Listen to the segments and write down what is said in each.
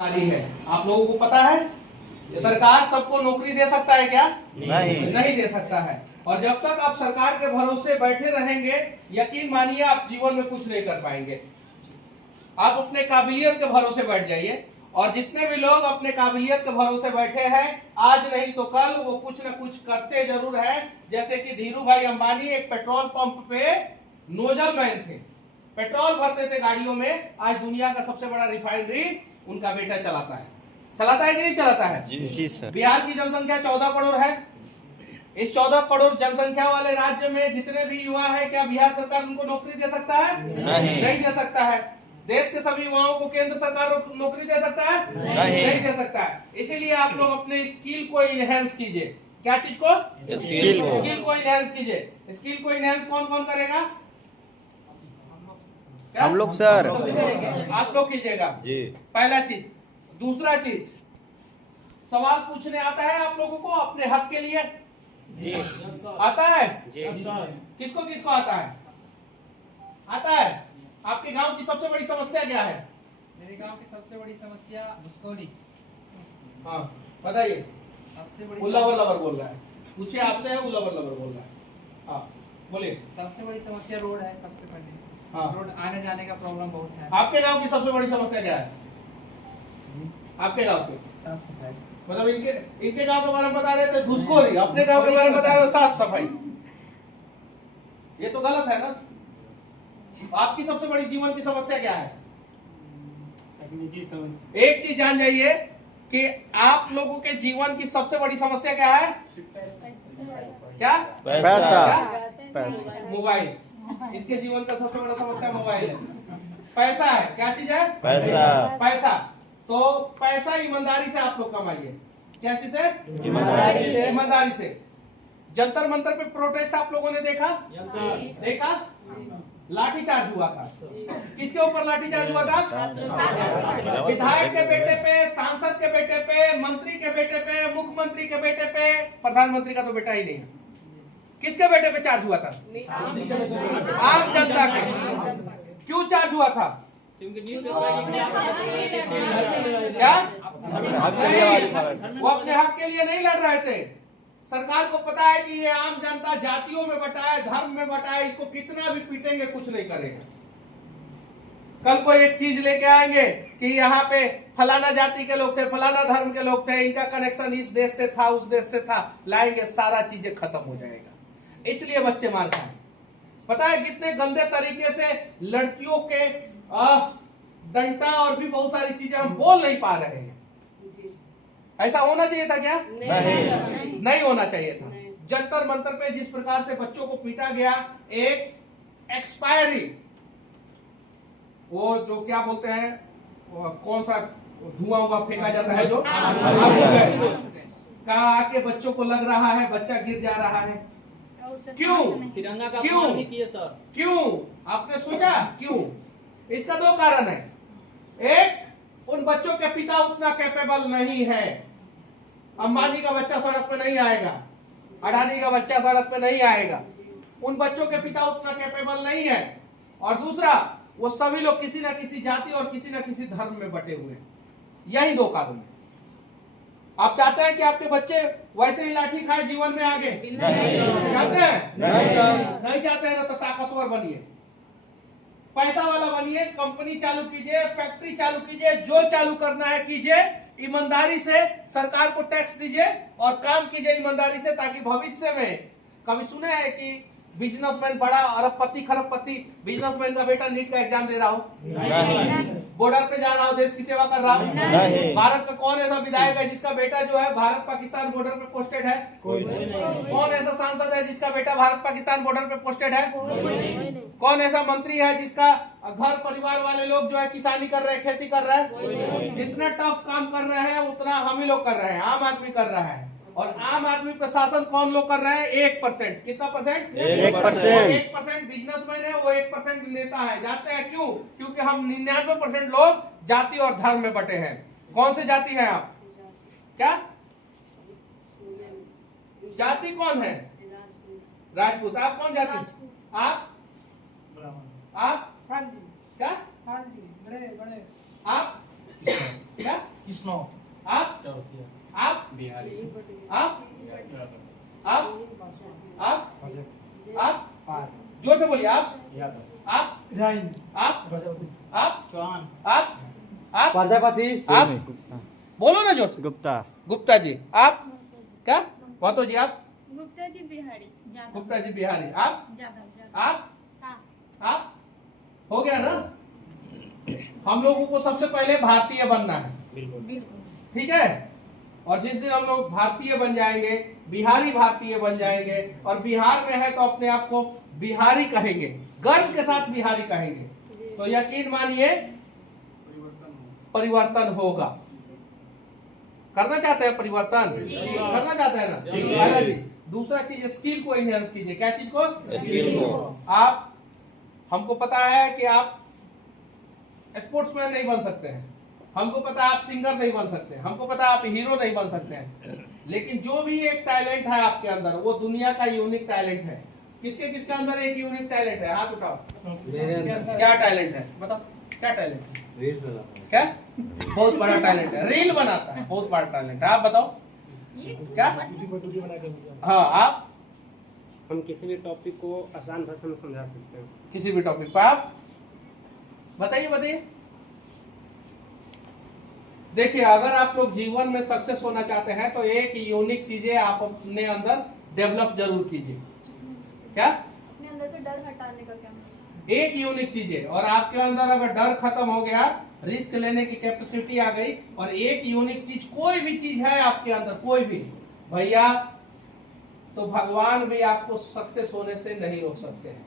है। आप लोगों को पता है सरकार सबको नौकरी दे सकता है क्या? नहीं दे सकता है। और जब तक आप सरकार के भरोसे बैठे रहेंगे, यकीन मानिए आप जीवन में कुछ नहीं कर पाएंगे। आप अपने काबिलियत के भरोसे बैठ जाइए, और जितने भी लोग अपने काबिलियत के भरोसे बैठे हैं, आज नहीं तो कल वो कुछ न कुछ करते जरूर है। जैसे कि धीरू भाई अंबानी एक पेट्रोल पंप पे नोजल मैन थे, पेट्रोल भरते थे गाड़ियों में। आज दुनिया का सबसे बड़ा रिफाइनरी उनका बेटा चलाता है कि नहीं चलाता है? जी सर। बिहार की जनसंख्या 14 करोड़ है। इस 14 करोड़ जनसंख्या वाले राज्य में जितने भी युवा है, क्या बिहार सरकार उनको नौकरी दे सकता है? नहीं दे सकता है। देश के सभी युवाओं को केंद्र सरकार नौकरी दे सकता है? नहीं दे सकता है। इसीलिए आप लोग अपने स्किल को इनहेंस कीजिए। क्या चीज को? स्किल को इनहेंस कीजिए। स्किल को इनहेंस कौन कौन करेगा? हम लोग सर। आप लोग कीजिएगा जी। पहला चीज। दूसरा चीज, सवाल पूछने आता है आप लोगों को अपने हक के लिए? जी। आता है जी। किसको किसको आता है? आता है। आपके गांव की सबसे बड़ी समस्या क्या है? मेरे गांव की सबसे बड़ी समस्या घुसखोरी। हाँ बताइए। सबसे बड़ी उल्लावर लवर बोल रहा है। पूछिए आपसे है, उल्लावर लवर बोल रहा है। हाँ बोलिए। सबसे बड़ी समस्या रोड है। सबसे पहले हाँ, रोड आने जाने का प्रॉब्लम बहुत है। आपके गांव की सबसे बड़ी समस्या क्या है? आपके गांव की साफ सफाई। मतलब इनके गांव के बारे में बता रहे थे घुसखोरी, अपने गांव के बारे में बता रहे हो साफ सफाई। ये तो गलत है ना। आपकी सबसे बड़ी जीवन की समस्या क्या है? तकनीकी समस्या। एक चीज जान जाइए कि आप लोगों के जीवन की सबसे बड़ी समस्या क्या है? क्या? पैसा। मोबाइल। इसके जीवन का सबसे बड़ा समस्या मोबाइल है। पैसा है। क्या चीज है? पैसा। तो पैसा ईमानदारी से आप लोग कमाइए। क्या चीज है? ईमानदारी से। जंतर मंतर पे प्रोटेस्ट आप लोगों ने देखा? देखा? लाठीचार्ज हुआ था। किसके ऊपर लाठीचार्ज हुआ था? विधायक के बेटे पे, सांसद के बेटे पे, मंत्री के बेटे पे, मुख्यमंत्री के बेटे पे। प्रधानमंत्री का तो बेटा ही नहीं है। किसके बेटे पे चार्ज हुआ था? आम जनता के। क्यों चार्ज हुआ था? क्या? वो अपने हक के लिए नहीं लड़ रहे थे। सरकार को पता है कि ये आम जनता जातियों में बटा है, धर्म में बटा है, इसको कितना भी पीटेंगे कुछ नहीं करेगा। कल को एक चीज लेके आएंगे कि यहाँ पे फलाना जाति के लोग थे, फलाना धर्म के लोग थे, इनका कनेक्शन इस देश से था, उस देश से था, लाएंगे, सारा चीजें खत्म हो जाएगा। इसलिए बच्चे मार खाए। पता है कितने गंदे तरीके से लड़कियों के डंटा और भी बहुत सारी चीजें हम बोल नहीं पा रहे हैं। ऐसा होना चाहिए था क्या? नहीं होना चाहिए था। जंतर मंतर पे जिस प्रकार से बच्चों को पीटा गया, एक एक्सपायरी, वो जो क्या बोलते हैं, कौन सा धुआं हुआ फेंका जाता है जो कहा आके बच्चों को लग रहा है, बच्चा गिर जा रहा है। क्यों? तिरंगा का क्यों? अपमान भी किए सर। क्यों? आपने सोचा क्यों? इसका दो कारण है। एक, उन बच्चों के पिता उतना कैपेबल नहीं है। अंबानी का बच्चा सड़क पे नहीं आएगा, अडानी का बच्चा सड़क पे नहीं आएगा। उन बच्चों के पिता उतना कैपेबल नहीं है। और दूसरा, वो सभी लोग किसी न किसी जाति और किसी न किसी धर्म में बटे हुए हैं। यही दो कारण है। आप चाहते हैं कि आपके बच्चे वैसे ही लाठी खाए जीवन में आगे? चाहते हैं? नहीं चाहते हैं तो ताकतवर बनिए, पैसा वाला बनिए, कंपनी चालू कीजिए, फैक्ट्री चालू कीजिए, जो चालू करना है कीजिए, ईमानदारी से सरकार को टैक्स दीजिए और काम कीजिए ईमानदारी से, ताकि भविष्य में कभी सुने हैं कि बिजनेसमैन, बड़ा अरबपति खरबपति बिजनेसमैन का बेटा नीट का एग्जाम दे रहा हो, बॉर्डर पे जा रहा हो, देश की सेवा कर रहा हो? भारत का कौन ऐसा विधायक है जिसका बेटा जो है भारत पाकिस्तान बॉर्डर पे पोस्टेड है? कौन ऐसा सांसद है जिसका बेटा भारत पाकिस्तान बॉर्डर पे पोस्टेड है? कौन ऐसा मंत्री है जिसका घर परिवार वाले लोग जो है किसानी कर रहे हैं, खेती कर रहे हैं? जितना टफ काम कर रहे हैं उतना हम ही लोग कर रहे हैं, आम आदमी कर रहा है। और आम आदमी प्रशासन कौन लोग कर रहे हैं? 1%। कितना परसेंट? 1% बिजनेसमैन है, वो 1% नेता है। जानते हैं क्यों? क्योंकि हम 99% लोग जाति और धर्म में बटे हैं। कौन से जाति हैं आप? क्या जाति कौन है? राजपूत। आप कौन जाति? आप क्या? बड़े बड़े आप क्या? विष्णु आप चौरसिया आप बिहारी आप आप आप जोर से बोलिए। आप यादव आप आप आप चौहान आप प्रजापति आप बोलो ना जोर से। गुप्ता गुप्ता जी आप क्या महतो जी आप गुप्ता जी बिहारी गुप्ता जी बिहारी आप जादव आप शाह आप हो गया ना। हम लोगों को सबसे पहले भारतीय बनना है, बिल्कुल बिल्कुल ठीक है। और जिस दिन हम लोग भारतीय बन जाएंगे, बिहारी भारतीय बन जाएंगे और बिहार में है तो अपने आप को बिहारी कहेंगे, गर्व के साथ बिहारी कहेंगे, तो यकीन मानिए परिवर्तन होगा। करना चाहते हैं परिवर्तन? करना चाहते हैं ना? पहला चीज। दूसरा चीज स्किल को एनहांस कीजिए। क्या चीज को? स्किल को। आप हमको पता है कि आप स्पोर्ट्समैन नहीं बन सकते हैं, हमको पता है आप सिंगर नहीं बन सकते, हमको पता है आप हीरो नहीं बन सकते हैं, लेकिन जो भी एक टैलेंट है आपके अंदर वो दुनिया का यूनिक टैलेंट है। किसके किसके अंदर एक यूनिक टैलेंट है? हाथ उठाओ। क्या टैलेंट है बताओ? क्या टैलेंट है? रील्स बनाता क्या? बहुत बड़ा टैलेंट है, रील बनाता है, बहुत बड़ा टैलेंट है। आप बताओ क्या? हाँ आप हम किसी भी टॉपिक को आसान भाषा में समझा सकते हैं। किसी भी टॉपिक पर आप बताइए बताइए। देखिए अगर आप लोग जीवन में सक्सेस होना चाहते हैं तो एक यूनिक चीजें आप अपने अंदर डेवलप जरूर कीजिए। क्या? अपने अंदर से डर हटाने का क्या मतलब? एक यूनिक चीजें, और आपके अंदर अगर डर खत्म हो गया, रिस्क लेने की कैपेसिटी आ गई, और एक यूनिक चीज कोई भी चीज है आपके अंदर, कोई भी भैया, तो भगवान भी आपको सक्सेस होने से नहीं रोक सकते हैं।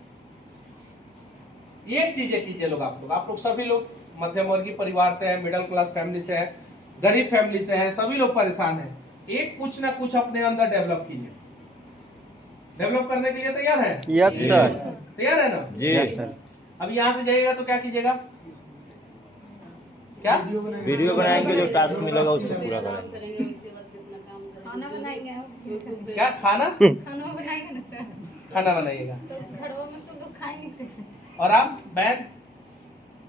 एक चीजें कीजिए लोग, आप लोग सभी लोग मध्यम वर्गीय परिवार से है, मिडिल क्लास फैमिली से है, गरीब फैमिली से है, सभी लोग परेशान हैं। एक कुछ ना कुछ अपने अंदर डेवलप कीजिए। डेवलप करने के लिए तैयार है? Yes sir. तैयार है ना? जी सर। अब यहाँ से जाइएगा तो क्या कीजिएगा? क्या? वीडियो बनाएंगे, जो टास्क मिलेगा उसको पूरा करेंगे। खाना बनाएंगे हम। क्या खाना? खाना बनाएंगे ना सर, खाना बनाइएगा। तो घरों में सब लोग खाएंगे कैसे? और आप बहन?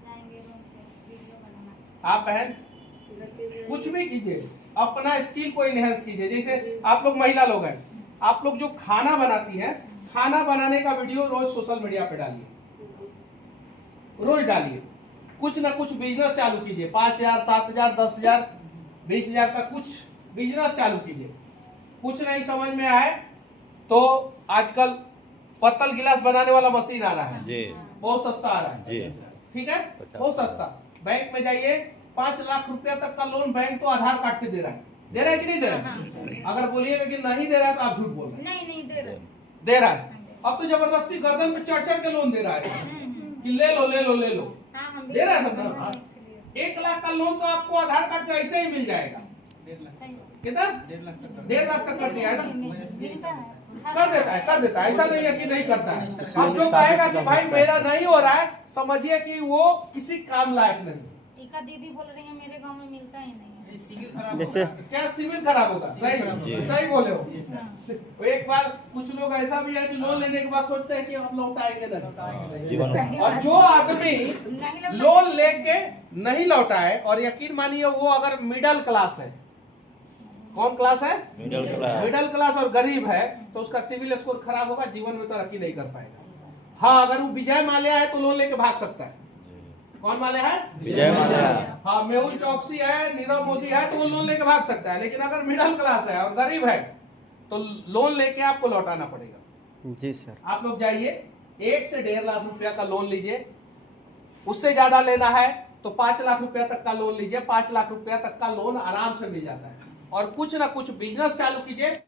जाएंगे रूम पे वीडियो बनाना। आप बहन कुछ भी कीजिए, अपना स्किल को इनहेंस कीजिए। जैसे आप लोग महिला लोग हैं, आप लोग जो खाना बनाती हैं, खाना बनाने का वीडियो रोज सोशल मीडिया पे डालिए, रोज डालिए। कुछ ना कुछ बिजनेस चालू कीजिए, 5,000, 7,000, 10,000, 20,000 का कुछ बिजनेस चालू कीजिए। कुछ नहीं समझ में आए तो आजकल पत्तल गिलास बनाने वाला मशीन आ रहा है जी। बहुत सस्ता आ रहा है, जी। ठीक है, बहुत सस्ता। बैंक में जाइए, 5 लाख रुपया तक का लोन बैंक तो आधार कार्ड से दे रहा है। दे रहा है कि नहीं दे रहा है? अगर बोलिएगा कि नहीं दे रहा है तो आप झूठ बोल रहे हैं। नहीं दे रहे। दे रहा है। अब तो जबरदस्ती गर्दन पे चढ़ चढ़ के लोन दे रहा है कि ले लो ले लो ले लो। हाँ, हम भी दे रहा है सब ना? हाँ, इसलिए। 1 लाख का लोन तो आपको आधार कार्ड से ऐसे ही मिल जाएगा। सही बात। कितना? 1.5 लाख तक कर दिया है ना? मिलता है। कर देता है, ऐसा नहीं है कि नहीं करता है। अब जो कहेगा कि भाई मेरा नहीं हो रहा है, समझिए कि वो किसी काम लायक नहीं। एका दीदी बोल रही है मेरे गांव में मिलता ही नहीं है। सिविल खराब जैसे क्या सिविल खराब होगा? सही सही बोले हो। एक बार कुछ लोग ऐसा भी है कि लोन लेने के बाद सोचते हैं कि हम लौटाएंगे नहीं। जीवन और जो आदमी लोन लेके नहीं लौटाए, और यकीन मानिए वो अगर मिडिल क्लास है, कौन क्लास है? मिडिल क्लास और गरीब है, तो उसका सिविल स्कोर खराब होगा, जीवन में तरक्की नहीं कर पाएगा। हाँ अगर वो विजय माल्या है तो लोन लेके भाग सकता है। कौन माल्या है? विजय माल्या। हाँ मेहुल चौकसी है, नीरव मोदी है, तो वो लोन लेके भाग सकता है। लेकिन अगर मिडिल क्लास है और गरीब है तो लोन लेके आपको लौटाना पड़ेगा। जी सर। आप लोग जाइए, 1 से 1.5 लाख रुपया का लोन लीजिए। उससे ज्यादा लेना है तो 5 लाख रुपया तक का लोन लीजिए। 5 लाख रुपया तक का लोन आराम से मिल जाता है। और कुछ ना कुछ बिजनेस चालू कीजिए।